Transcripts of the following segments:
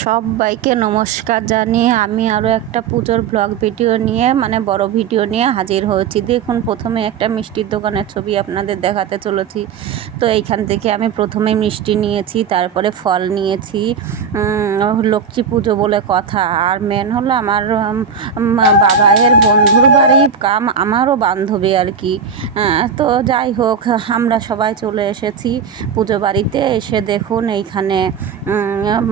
সবাইকে নমস্কার জানিয়ে আমি আরও একটা পুজোর ব্লগ ভিডিও নিয়ে মানে বড় ভিডিও নিয়ে হাজির হয়েছি। দেখুন, প্রথমে একটা মিষ্টির দোকানের ছবি আপনাদের দেখাতে চলেছি। তো এইখান থেকে আমি প্রথমে মিষ্টি নিয়েছি, তারপরে ফল নিয়েছি লক্ষ্মী পুজো বলে কথা। আর মেন হলো আমার বাবাইয়ের বন্ধুর বাড়ি, কাম, আমারও বান্ধবী আর কি। তো যাই হোক, আমরা সবাই চলে এসেছি পুজো বাড়িতে। এসে দেখুন এইখানে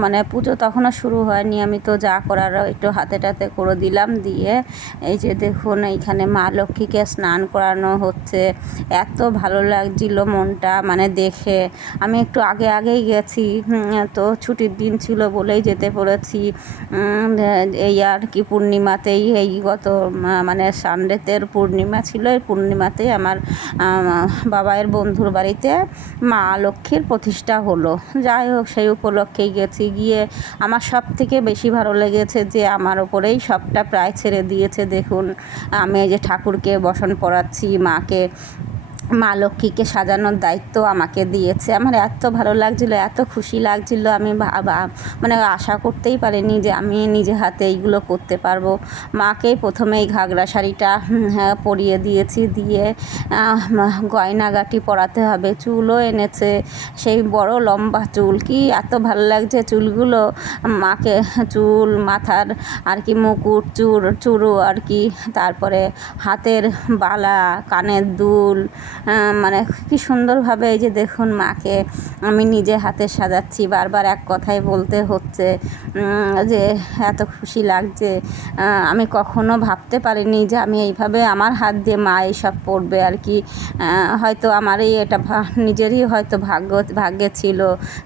মানে পুজো তখনও শুরু হয়নি। আমি তো যা করার একটু হাতে টাতে করে দিলাম দিয়ে এই যে দেখুন এইখানে মা লক্ষ্মীকে স্নান করানো হচ্ছে। এত ভালো লাগছিল মনটা মানে দেখে। আমি একটু আগে আগেই গেছি তো ছুটির দিন ছিল বলেই যেতে পড়েছি এই আর কি পূর্ণিমাতেই এই গত মানে সানডেতের পূর্ণিমা ছিল। এই পূর্ণিমাতেই আমার আম, বাবাইয়ের বন্ধুর বাড়িতে মা লক্ষ্মীর প্রতিষ্ঠা হলো। যাই হোক সেই উপলক্ষেই গেছি। গিয়ে আমার সব থেকে বেশি ভালো লেগেছে যে আমার ওপরেই সবটা প্রায় ছেড়ে দিয়েছে। দেখুন, আমি যে ঠাকুরকে বসন পড়াচ্ছি মাকে মা লক্ষ্মীকে সাজানোর দায়িত্ব আমাকে দিয়েছে। আমার এত ভালো লাগছিল এত খুশি লাগছিল। আমি মানে আশা করতেই পারিনি যে আমি নিজে হাতে এইগুলো করতে পারব। মাকেই প্রথমে এই ঘাগরা শাড়িটা হ্যাঁ, পরিয়ে দিয়েছি। দিয়ে গয়নাগাটি পরাতে হবে। চুলও এনেছে। সেই বড় লম্বা চুল। কি এত ভালো লাগছে চুলগুলো। মাকে চুল মাথার আর কি মুকুট চুর চুরু আর কি। তারপরে হাতের বালা কানের দুল মানে কি সুন্দরভাবে এই যে দেখুন মাকে আমি নিজে হাতে সাজাচ্ছি, বারবার এক কথাই বলতে হচ্ছে যে এত খুশি লাগছে। আমি কখনো ভাবতে পারিনি যে আমি এইভাবে আমার হাত দিয়ে মা এইসব পড়বে আর কি। হয়তো আমারই এটা নিজেরই হয়তো ভাগ্য, ভাগ্যে ছিল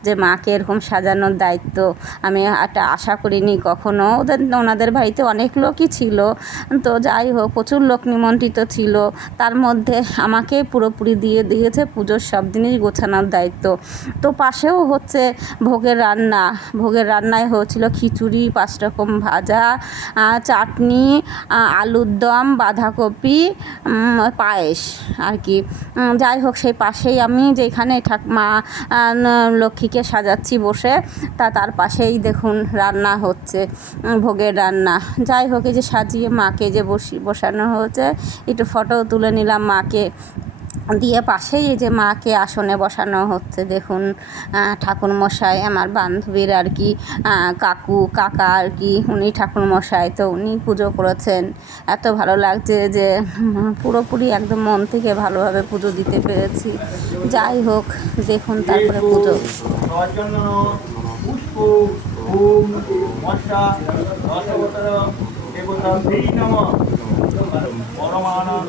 যে মাকে এরকম সাজানোর দায়িত্ব। আমি একটা আশা করিনি কখনো। ওদের, ওনাদের বাড়িতে অনেক লোকই ছিল। তো যাই হোক, প্রচুর লোক নিমন্ত্রিত ছিল। তার মধ্যে আমাকে পুরোপুরি দিয়ে দিয়েছে, পুজোর সব জিনিস গোছানোর দায়িত্ব। তো পাশেও হচ্ছে ভোগের রান্না। ভোগের রান্নায় হয়েছিল খিচুড়ি পাঁচ রকম ভাজা চাটনি আলুর দম, বাঁধাকপি পায়েস আর কি। যাই হোক, সেই পাশেই আমি যেখানে ঠাক মা লক্ষ্মীকে সাজাচ্ছি বসে, তা তার পাশেই দেখুন রান্না হচ্ছে ভোগের রান্না। যাই হোক, এই যে সাজিয়ে মাকে যে বসি, বসানো হয়েছে, একটু ফটো তুলে নিলাম মাকে। দিয়ে পাশেই এই যে মাকে আসনে বসানো হচ্ছে দেখুন ঠাকুর মশাই আমার বান্ধবীর আর কি কাকু কাকা আর কি উনি ঠাকুর মশাই তো উনি পুজো করেছেন। এত ভালো লাগছে যে পুরোপুরি একদম মন থেকে ভালোভাবে পুজো দিতে পেরেছি। যাই হোক দেখুন তারপরে পুজো। পরমানন্দ।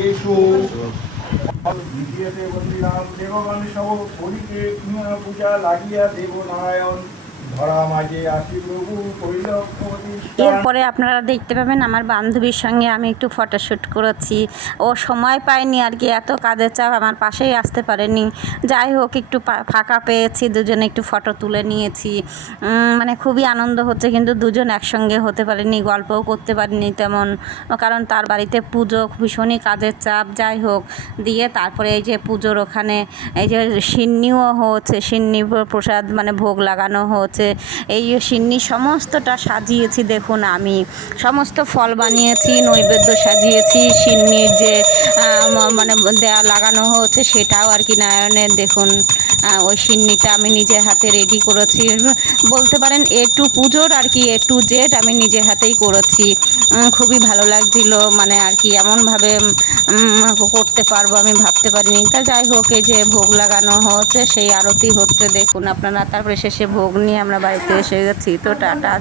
এষু দ্বিতীয়তে বন্দিরাম দেবগণ সব হরিকে পূজা লাগিয়া দেব নারায়ণ এরপরে আপনারা দেখতে পাবেন আমার বান্ধবীর সঙ্গে আমি একটু ফটোশ্যুট করেছি। ও সময় পায়নি আর কি, এত কাজের চাপ আমার পাশেই আসতে পারেনি। যাই হোক, একটু ফাঁকা পেয়েছি, দুজনে একটু ফটো তুলে নিয়েছি। মানে খুবই আনন্দ হচ্ছে, কিন্তু দুজন একসঙ্গে হতে পারেনি, গল্পও করতে পারিনি তেমন। কারণ তার বাড়িতে পুজো, ভীষণই কাজের চাপ, যাই হোক। দিয়ে তারপরে এই যে পুজোর ওখানে, এই যে সিন্নিও হচ্ছে, সিন্নি প্রসাদ মানে ভোগ লাগানো হচ্ছে। এই সিন্নি সমস্তটা সাজিয়েছি, দেখুন আমি। সমস্ত ফল বানিয়েছি, নৈবেদ্য সাজিয়েছি, সিন্নির যে মানে দেয়া লাগানো হচ্ছে সেটাও আর কি নারায়ণের, দেখুন। ওই সিন্নিটা আমি নিজের হাতে রেডি করেছি। বলতে পারেন এ টু পুজোর আর কি এ টু জেড আমি নিজের হাতেই করেছি। খুবই ভালো লাগছিল মানে আর কি এমনভাবে করতে পারব আমি ভাবতে পারিনি। তা যাই হোক, এই যে ভোগ লাগানো হচ্ছে, সেই আরতি হচ্ছে, দেখুন আপনারা, তারপরে শেষে ভোগ নিয়ে আমরা বাড়িতে এসে গেছি। তো টাটা।